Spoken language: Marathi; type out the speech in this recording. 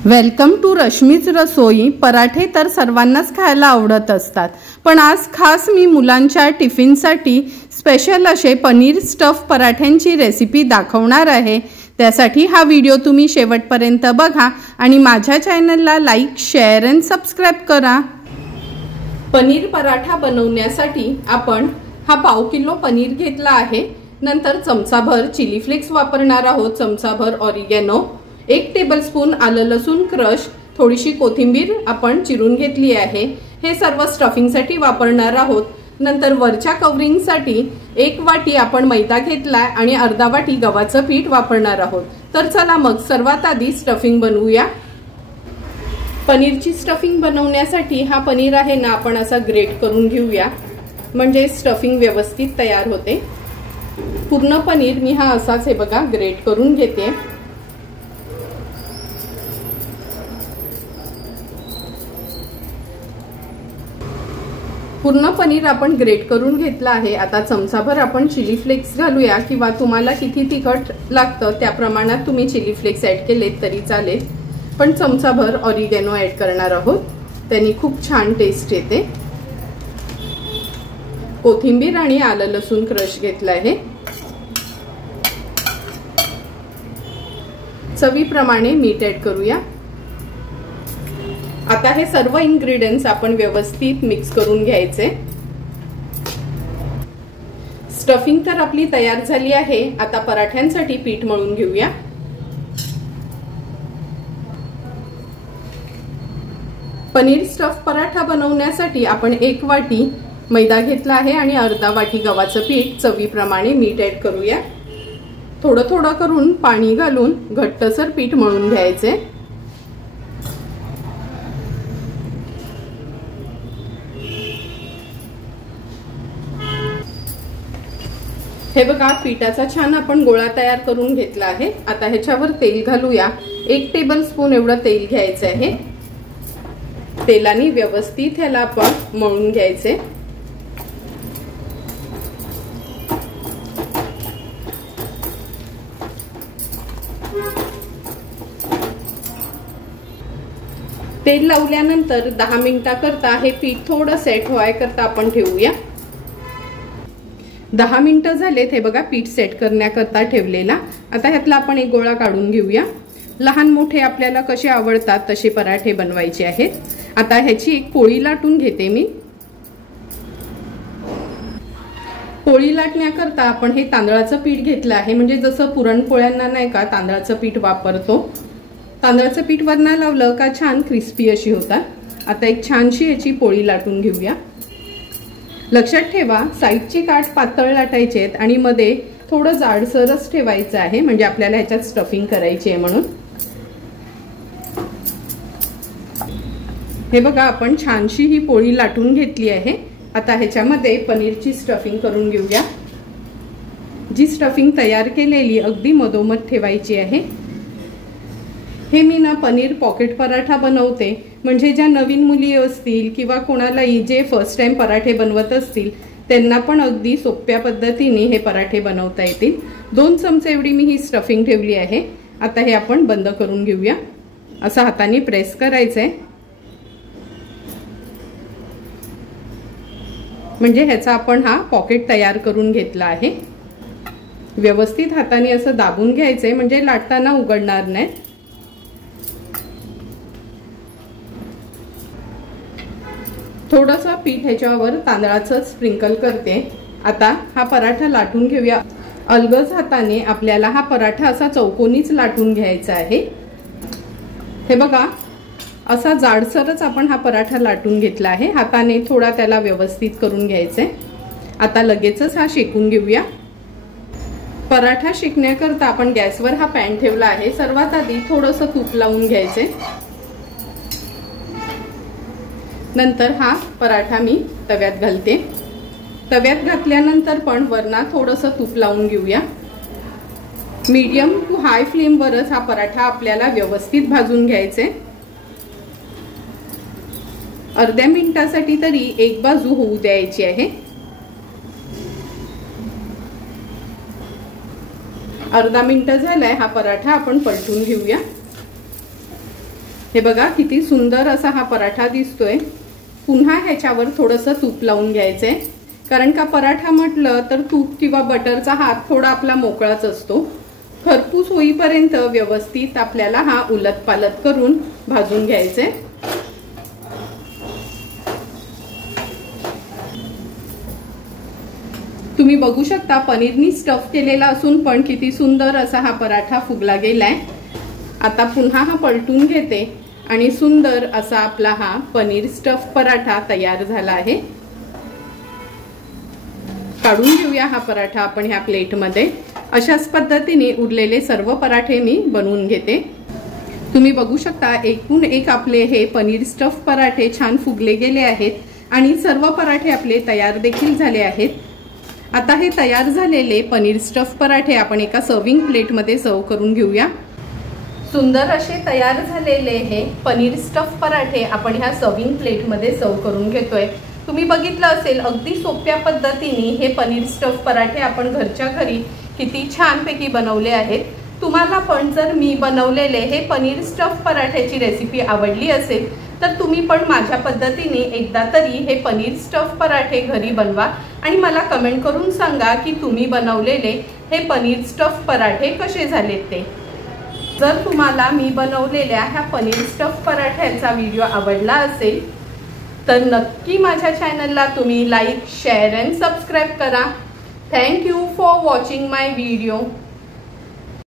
वेलकम टू रश्मीज रसोई। पराठे तर सर्वांनाच खायला आवडत असतात, पण आज खास मी मुलांच्या टिफिनसाठी स्पेशल असे पनीर स्टफ पराठ्यांची रेसिपी दाखवणार आहे। त्यासाठी हा व्हिडिओ तुम्ही शेवटपर्यंत बघा आणि माझ्या चॅनलला लाईक, शेअर आणि सबस्क्राइब करा। पनीर पराठा बनवण्यासाठी आपण हा पाव किलो पनीर घेतला आहे। नंतर चमचाभर चिली फ्लेक्स वापरणार आहोत, चमचाभर ऑरिगॅनो, 1 टेबलस्पून आलं लसूण क्रश, थोडीशी कोथिंबीर आपण चिरून घेतली आहे। हे सर्व स्टफिंगसाठी वापरणार आहोत। नंतर वरच्या कव्हरिंगसाठी 1 वाटी आपण मैदा घेतलाय आणि अर्धा वाटी गव्हाचं पीठ वापरणार आहोत। तर चला मग सर्वात आधी स्टफिंग बनवूया। पनीरची स्टफिंग बनवण्यासाठी हा पनीर आहे ना, आपण असा ग्रेट करून घेऊया, म्हणजे स्टफिंग व्यवस्थित तयार होते। पूर्ण पनीर मी हा असाच हे बघा ग्रेट करून घेते। पूर्ण पनीर आपण ग्रेट करून घेतला आहे। आता चमचाभर आपण चिली फ्लेक्स घालूया, किंवा तुम्हाला किती तिखट लागतं त्या प्रमाणात तुम्ही चिली फ्लेक्स ऍड केलेत तरी चालेल, पण चमचाभर ऑरिगॅनो ऍड करणार आहोत, त्यांनी खूप छान टेस्ट येते। कोथिंबीर आणि आलं लसूण क्रश घेतला आहे। चवीप्रमाणे मीठ ऍड करूया। आता हे सर्व इन्ग्रेडियंट्स आपण व्यवस्थित मिक्स करून घ्यायचे। स्टफिंग तर आपली तयार झाली आहे। आता पराठ्यांसाठी पीठ मळून घेऊया। पनीर स्टफ पराठा बनवण्यासाठी आपण 1 वाटी मैदा घेतला आहे आणि अर्धा वाटी गव्हाचं पीठ, चवीप्रमाणे मीठ ऍड करूया। थोडं थोडं करून पाणी घालून घट्टसर पीठ मळून घ्यायचे। हे बघा पिठाचा छान आपण गोळा तयार करून घेतला आहे। आता ह्याच्यावर तेल घालूया। 1 टेबलस्पून एवढं तेल घ्यायचं आहे। तेलाने व्यवस्थित ह्याला आपण मळून घ्यायचे। तेल लावल्यानंतर 10 मिनिटाकरता हे पीठ थोडं सेट व्हायकरता आपण ठेवूया। 10 मिनिटं झालेत, हे बघा पीठ सेट करण्याकरता ठेवलेला। आता ह्यातला आपण एक गोळा काढून घेऊया। लहान मोठे आपल्याला कसे आवडतात तसे पराठे बनवायचे आहेत। आता ह्याची एक पोळी लाटून घेते मी। पोळी लाटण्याकरता आपण हे तांदळाचं पीठ घेतलं आहे, म्हणजे जसं पुरणपोळ्यांना नाही का तांदळाचं पीठ वापरतो, तांदळाचं पीठ वर नाही लावलं का छान क्रिस्पी अशी होतात। आता एक छानशी याची पोळी लाटून घेऊया। लक्षात ठेवा, साईडची काठ पातळ लाटायचे आहेत आणि मध्ये थोडं जाडसरच ठेवायचं आहे, म्हणजे आपल्याला ह्याच्यात स्टफिंग करायची आहे म्हणून। हे बघा आपण छानशी ही पोळी लाटून घेतली आहे। आता ह्याच्यामध्ये पनीरची स्टफिंग करून घेऊया। जी स्टफिंग तयार केलेली अगदी मधोमध ठेवायची आहे। हे मी ना पनीर पॉकेट पराठा बनवते, म्हणजे ज्या नवीन मुली असतील किंवा कोणालाही जे फर्स्ट टाइम पराठे बनवत असतील त्यांना पण अगदी सोप्या पद्धतीने हे पराठे बनवता येतील। 2 चमचे एवढी मी ही स्टफिंग ठेवली आहे। आता हे आपण बंद करून घेऊया। असं हाताने प्रेस करायचंय, म्हणजे ह्याचा आपण हा पॉकेट तयार करून घेतला आहे। व्यवस्थित हाताने असं दाबून घ्यायचंय, म्हणजे लाटताना उघडणार नाही। थोडंसं पीठ ह्याच्यावर तांदळाचं स्प्रिंकल करते। आता हा पराठा लाटून घेऊया। अलगद हाताने आपल्याला हा पराठा असा चौकोनीच लाटून घ्यायचा आहे। हे बघा असा जाडसरच आपण हा पराठा लाटून घेतला आहे। हाताने थोडा त्याला व्यवस्थित करून घ्यायचंय। आता लगेचच हा शेकून घेऊया। पराठा शेकण्याकरता आपण गॅसवर हा पॅन ठेवला आहे। सर्वात आधी थोडंसं तूप लावून घ्यायचंय। नंतर हा पराठा मी तव्यात घालते। तव्यात घातल्यानंतर पण वरना थोडंसं तूप लावून घेऊया। मीडियम टू हाय फ्लेम वरच हा पराठा आपल्याला व्यवस्थित भाजून घ्यायचे। अर्ध्या मिनिटासाठी तरी एक बाजू होऊ द्यायची आहे। अर्धा मिनिट झालाय, हा पराठा आपण पलटून घेऊया। हे बघा किती सुंदर असा हा पराठा दिसतोय। पुन्हा ह्याच्यावर थोडंसं तूप लावून घ्यायचंय, कारण का पराठा म्हटलं तर तूप किंवा बटरचा हात थोडा आपला मोकळाच असतो। खरपूस होईपर्यंत व्यवस्थित आपल्याला हा उलटपालट करून भाजून घ्यायचंय। तुम्ही बघू शकता पनीरनी स्टफ केलेला असून पण किती सुंदर असा हा पराठा फुगला गेलाय। आता पुन्हा हा पलटून घेते आणि सुंदर असा आपला हा पनीर स्टफ पराठा तयार झाला आहे। काढून घेऊया हा पराठा आपण ह्या प्लेटमध्ये। अशाच पद्धतीने उरलेले सर्व पराठे मी बनवून घेते। तुम्ही बघू शकता एकूण एक आपले हे पनीर स्टफ पराठे छान फुगले गेले आहेत आणि सर्व पराठे आपले तयार देखील झाले आहेत। आता हे तयार झालेले पनीर स्टफ पराठे आपण एका सर्विंग प्लेटमध्ये सर्व करून घेऊया। सुंदर असे तयार झालेले हे पनीर स्टफ पराठे आपण ह्या सर्विंग प्लेटमध्ये सर्व करून घेतोय। तुम्ही बघितलं असेल अगदी सोप्या पद्धतीने हे पनीर स्टफ पराठे आपण घरच्या घरी किती छानपैकी बनवले आहेत। तुम्हाला पण जर मी बनवलेले हे पनीर स्टफ पराठ्याची रेसिपी आवडली असेल तर तुम्ही पण माझ्या पद्धतीने एकदा तरी हे पनीर स्टफ पराठे घरी बनवा आणि मला कमेंट करून सांगा की तुम्ही बनवलेले हे पनीर स्टफ पराठे कसे झालेत ते। जर तुम्हाला मी बनवलेल्या ह्या पनीर स्टफ पराठ्याचा व्हिडिओ आवडला असेल तर नक्की माझ्या चॅनलला तुम्ही लाईक, शेअर अँड सबस्क्राईब करा। Thank you for watching my video.